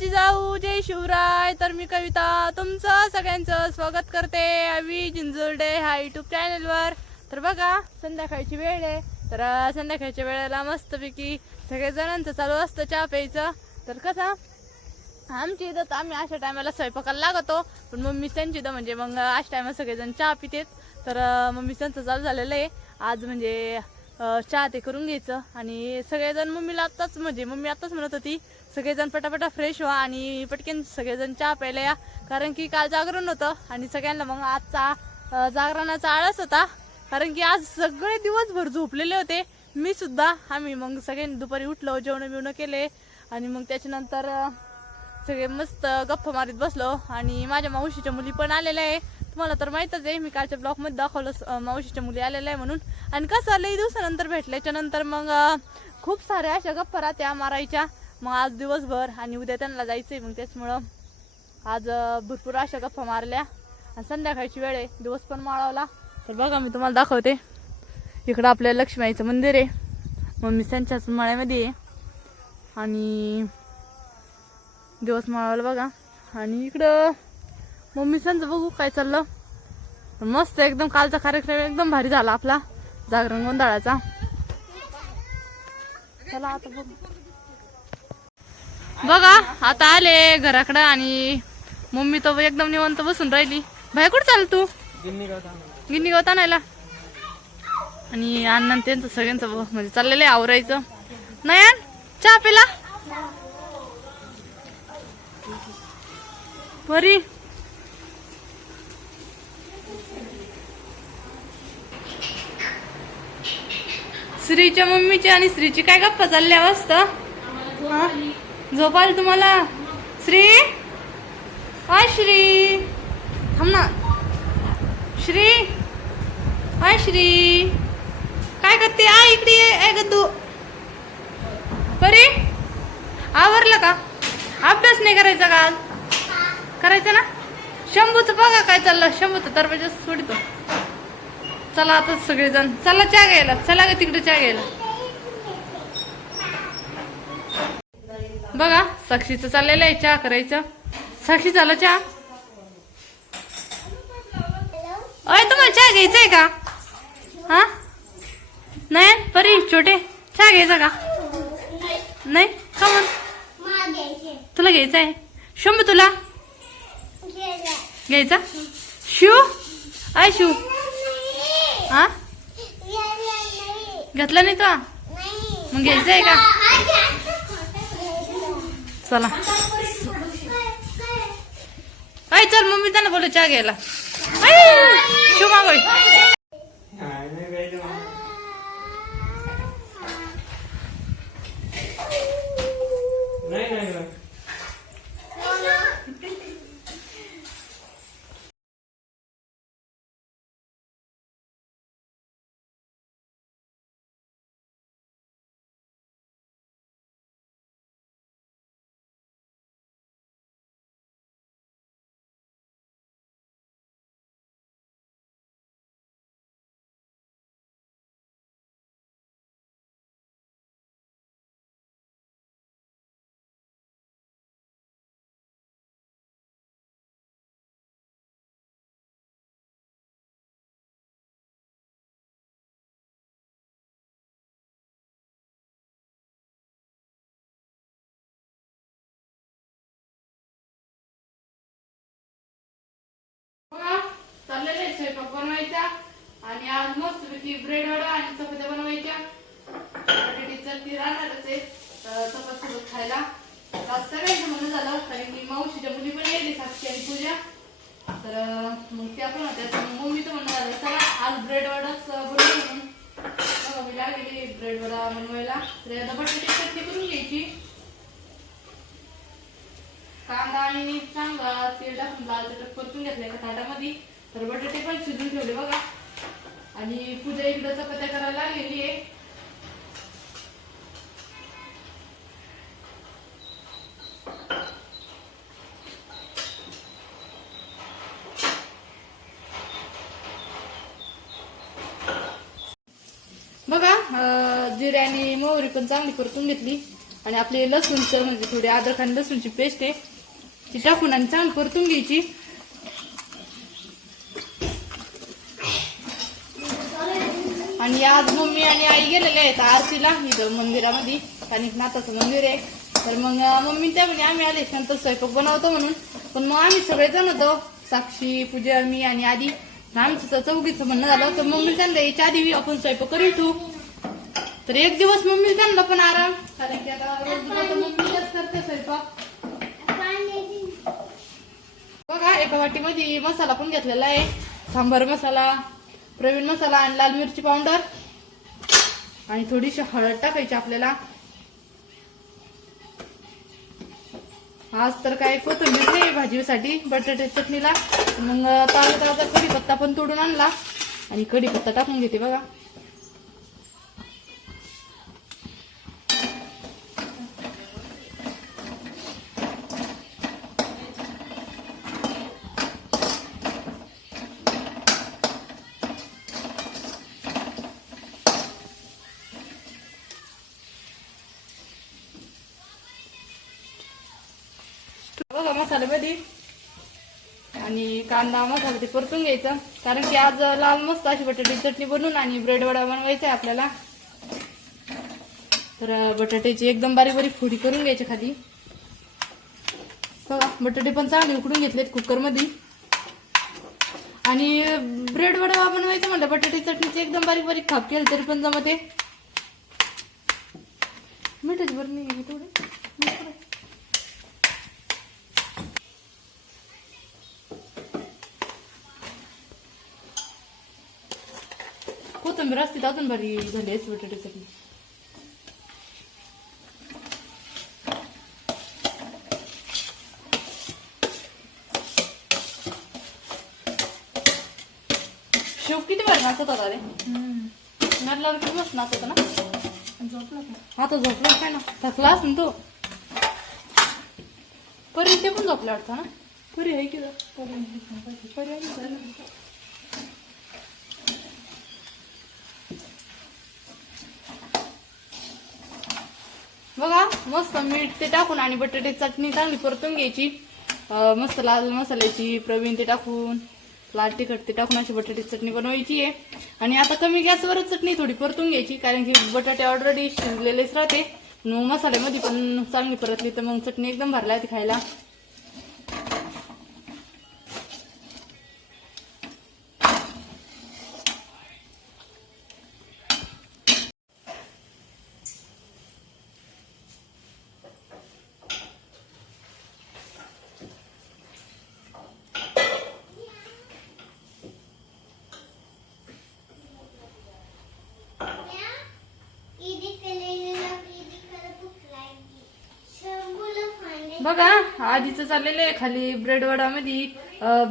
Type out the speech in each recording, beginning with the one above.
जिजाऊ जय शिवराय. तर मी कविता तुमचं सगळ्यांचं स्वागत करते आवी जिंजुर्डे हा यूट्यूब चॅनलवर. तर बघा संध्याकाळची वेळ आहे. तर संध्याकाळच्या वेळेला मस्तपैकी सगळे जणांचं चालू असतं चहा प्यायचं. तर कसं आमची इथं तर आम्ही अशा टायमाला स्वयंपाकाला लागतो, पण मम्मी त्यांची इथं म्हणजे मग अशा टायमाला सगळेजण चहा पितेत. तर मम्मी त्यांचं चालू झालेलं आहे आज म्हणजे चहा ते करून घ्यायचं. आणि सगळेजण मम्मीला आत्ताच म्हणजे मम्मी आत्ताच म्हणत होती सगळेजण पटापटा फ्रेश व्हा आणि पटकन सगळेजण चहा प्यायला या, कारण की काल जागरण होतं आणि सगळ्यांना मग आजचा जागरणाचा आळस होता, कारण की आज सगळे दिवसभर झोपलेले होते. मी सुद्धा. आम्ही मग सगळ्यांनी दुपारी उठलो, जेवण बिवणं केले आणि मग त्याच्यानंतर सगळे मस्त गप्पा मारीत बसलो. आणि माझ्या मावशीच्या मुली पण आलेल्या आहे. तुम्हाला तर माहीतच आहे, मी कालच्या ब्लॉगमध्ये दाखवलं मावशीच्या मुली आलेल्या आहे म्हणून. आणि कसं लई दिवसानंतर भेटल्याच्या नंतर मग खूप साऱ्या अशा गप्पा राहत्या मारायच्या मग आज दिवसभर. आणि उद्या त्यांना जायचंय मग त्याच्यामुळं आज भरपूर अशा गप्पा मारल्या. आणि संध्याकाळची वेळ आहे, दिवस पण माळवला. तर बघा मी तुम्हाला दाखवते. इकडं आपल्या लक्ष्मीचं मंदिर आहे, मम्मी त्यांच्याच मळ्यामध्ये आहे आणि दिवस माळवला बघा. आणि इकडं मम्मी त्यांचं बघू काय चाललं. मस्त एकदम कालचा कार्यक्रम एकदम भारी झाला आपला जागरण गोंधळाचा. चला आता बघू. बघा आता आले घराकडं आणि मम्मी तर एकदम निवांत बसून राहिली. बाहेर कुठं चाल तू? गिन्नी गवत आणायला. आणि अण्णा त्यांचं सगळ्यांचं म्हणजे चाललेलं आहे आवरायचं. नयन चहा पिला बरी. श्रीच्या मम्मीची आणि श्रीची काय गप्पा चालल्या मस्त. झोप आली तुम्हाला? श्री हाय श्री थांब ना. श्री हाय श्री काय करते? आ इकडे ये गद्दू. बरे आवरलं का? अभ्यास नाही करायचा का? करायचं ना. शंभूचं बघा काय चाललं. शंभूचं दरवाजा सोडतो. चला आता सगळेजण चला चहा घ्यायला. चला ग तिकडे चहा घ्यायला. बघा साक्षीचं चाललेलं आहे चहा करायचं. साक्षी झालं चहा? अय तुम्हाला चहा घ्यायचंय का? हा नाही परी छोटे चहा घ्यायचा का? नाही का म्हण तुला घ्यायचा आहे? शंभू तुला घ्यायचा? शिव आय शिव हा घेतला नाही का? मग घ्यायचं आहे का? चला अय चल मम्मी त्यांना बोलू चहा घ्यायला. शिव मागोय चाललेलं आहे स्वयंपाक बनवायचा. आणि आज मस्त पैकी ब्रेड वडा आणि चपात्या बनवायच्या. टीचर ती राहणारच आहे चपातीसोबत खायला. आज सगळ्यांचं म्हणणं झालं कारण की मावशीच्या मुली पण येते साक्षी आणि पूजा. तर मग त्या पण होत्या. मम्मी तर म्हणणं झालं चला आज ब्रेड वडाच बनवू म्हणून. बघा मी लागलेली ब्रेड वडा बनवायला. तर आता बटाट्याची चटणी करून घ्यायची. कांदा आणि चांगला तेल टाकून लाल तिखट परतून घेतलं एका ताटामध्ये. तर बटाटे पण शिजून ठेवले बघा. आणि पूजा इकडे चपात्या करायला लागलेली आहे. बघा जिरे आणि मोहरी पण चांगली परतून घेतली. आणि आपली लसूणचं म्हणजे थोडी अद्रक आणि लसूणची पेस्ट आहे ती टाकून आणि चांगली परतून घ्यायची. आणि आज मम्मी आणि आई गेलेले आहेत आरतीला इथं मंदिरामध्ये, स्थानिक नाथाचं मंदिर आहे. तर मग मम्मी त्या म्हणे आम्ही आले नंतर स्वयंपाक बनवतो म्हणून. पण मग आम्ही सगळेजण होतो, साक्षी, पूजा, मी आणि आधी. आमचं चौघीचं म्हणणं झालं तर मम्मी त्यांना याच्या आधी आपण स्वयंपाक करू ठेवू. तर एक दिवस मम्मी त्यांना पण आराम, कारण की आता रोज मम्मीलाच करते स्वयंपाक. बघा एका वाटीमध्ये मसाला पण घेतलेला आहे, सांबार मसाला, प्रवीण मसाला आणि लाल मिरची पावडर आणि थोडीशी हळद टाकायची आपल्याला. आज तर काय कोथिंबीर नाही भाजीसाठी, बटाटे चटणीला. मग ताजा ताजा कढीपत्ता पण तोडून आणला आणि कढीपत्ता टाकून घेते बघा. बघा मसाल्यामध्ये आणि कांदा मसाला ते परतून घ्यायचा, कारण की आज लाल मस्त अशी बटाट्याची चटणी बनवून आणि ब्रेड वडा बनवायचा आहे आपल्याला. तर बटाट्याची एकदम बारीक बारीक फोडी करून घ्यायची खाली. बघा बटाटे पण चांगले उकडून घेतलेत कुकरमध्ये. आणि ब्रेड वडा बनवायचं म्हणलं बटाट्याची चटणीची एकदम बारीक बारीक खाप केलं तरी पण जमते. मिठाची बरं नाही थोडं कोथिंबीर असते अजून भारी झाली आहे बटाटे चटणी. शेव किती भारी नाचत होता रे, नरला किती मस्त नाचत ना. झोपला हा तो झोपला काय ना, थकला असं तो. परी ते पण झोपला वाटतं ना, परी आहे की परी आहे. बघा मस्त मीठ ते टाकून आणि बटाटे चटणी चांगली परतून घ्यायची. मस्त लाल मसाल्याची प्रवीण ते टाकून, लाल तिखट ते टाकून अशी बटाट्याची चटणी बनवायची आहे. आणि आता कमी गॅसवरच चटणी थोडी परतून घ्यायची, कारण की बटाटे ऑलरेडी शिजलेलेच राहते. मग मसाल्यामध्ये पण चांगली परतली तर मग चटणी एकदम भरला ती खायला. बघा आधीच चाललेलं आहे खाली ब्रेड वडामध्ये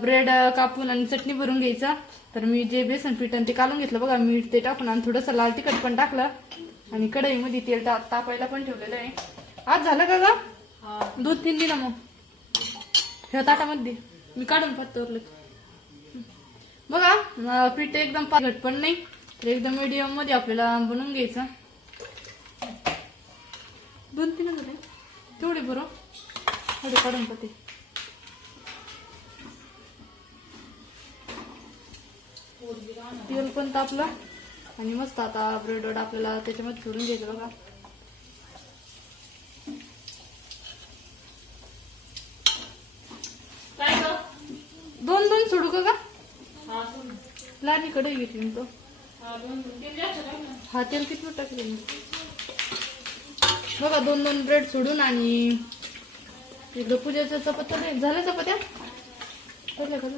ब्रेड कापून आणि चटणी भरून घ्यायचा. तर मी जे बेसन पीठ ते काढून घेतलं बघा, मीठ ते टाकून आणि थोडंसं लाल तिखट पण टाकलं आणि कढईमध्ये तेल तापायला पण ठेवलेलं आहे. आज झालं का ग? 2-3 दिन मग ह्या ताटामध्ये मी काढून पत्तरलं. बघा पीठ एकदम घट पण नाही, तर एकदम मीडियम मध्ये आपल्याला बनवून घ्यायचं. 2-3 झाले तेवढे बरं थोडे काढून पते. तेल पण तापलं आणि मस्त आता ब्रेड वडा आपल्याला त्याच्यामध्ये सोडून घ्यायचं बघा. दोन सोडू का लहानी कढई घेतली मी तो. हा तेल किती टाकले मी बघा. 2 ब्रेड सोडून आणि इकडं पूजेचं चपात्या नाही झालं. चपात्या पहिल्या का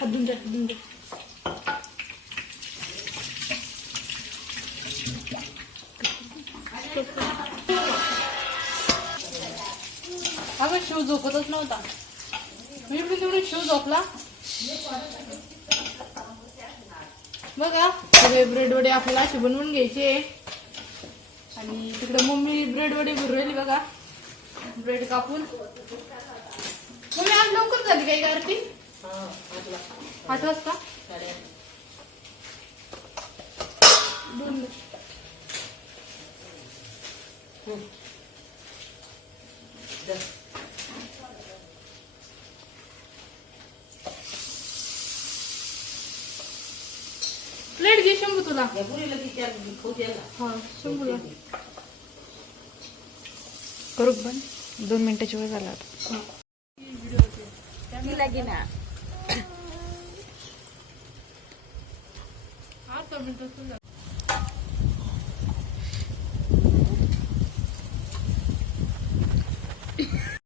हात धुवून जा. अगं शिव झोपतच नव्हता. मी पण तेवढे शिव झोपला. बघा सगळे ब्रेड वडे आपल्याला असे बनवून घ्यायचे. आणि तिकडे मम्मी ब्रेड वडे भरून राहिली बघा. ब्रेड कापून. मम्मी आज लवकर झाली काही आरती? 8 वाजता. प्लेट घे शंभू तुला. हा शंभूला करू पण 2 मिनिटाची वेळ झाला लागे ना. 8 मिनिटं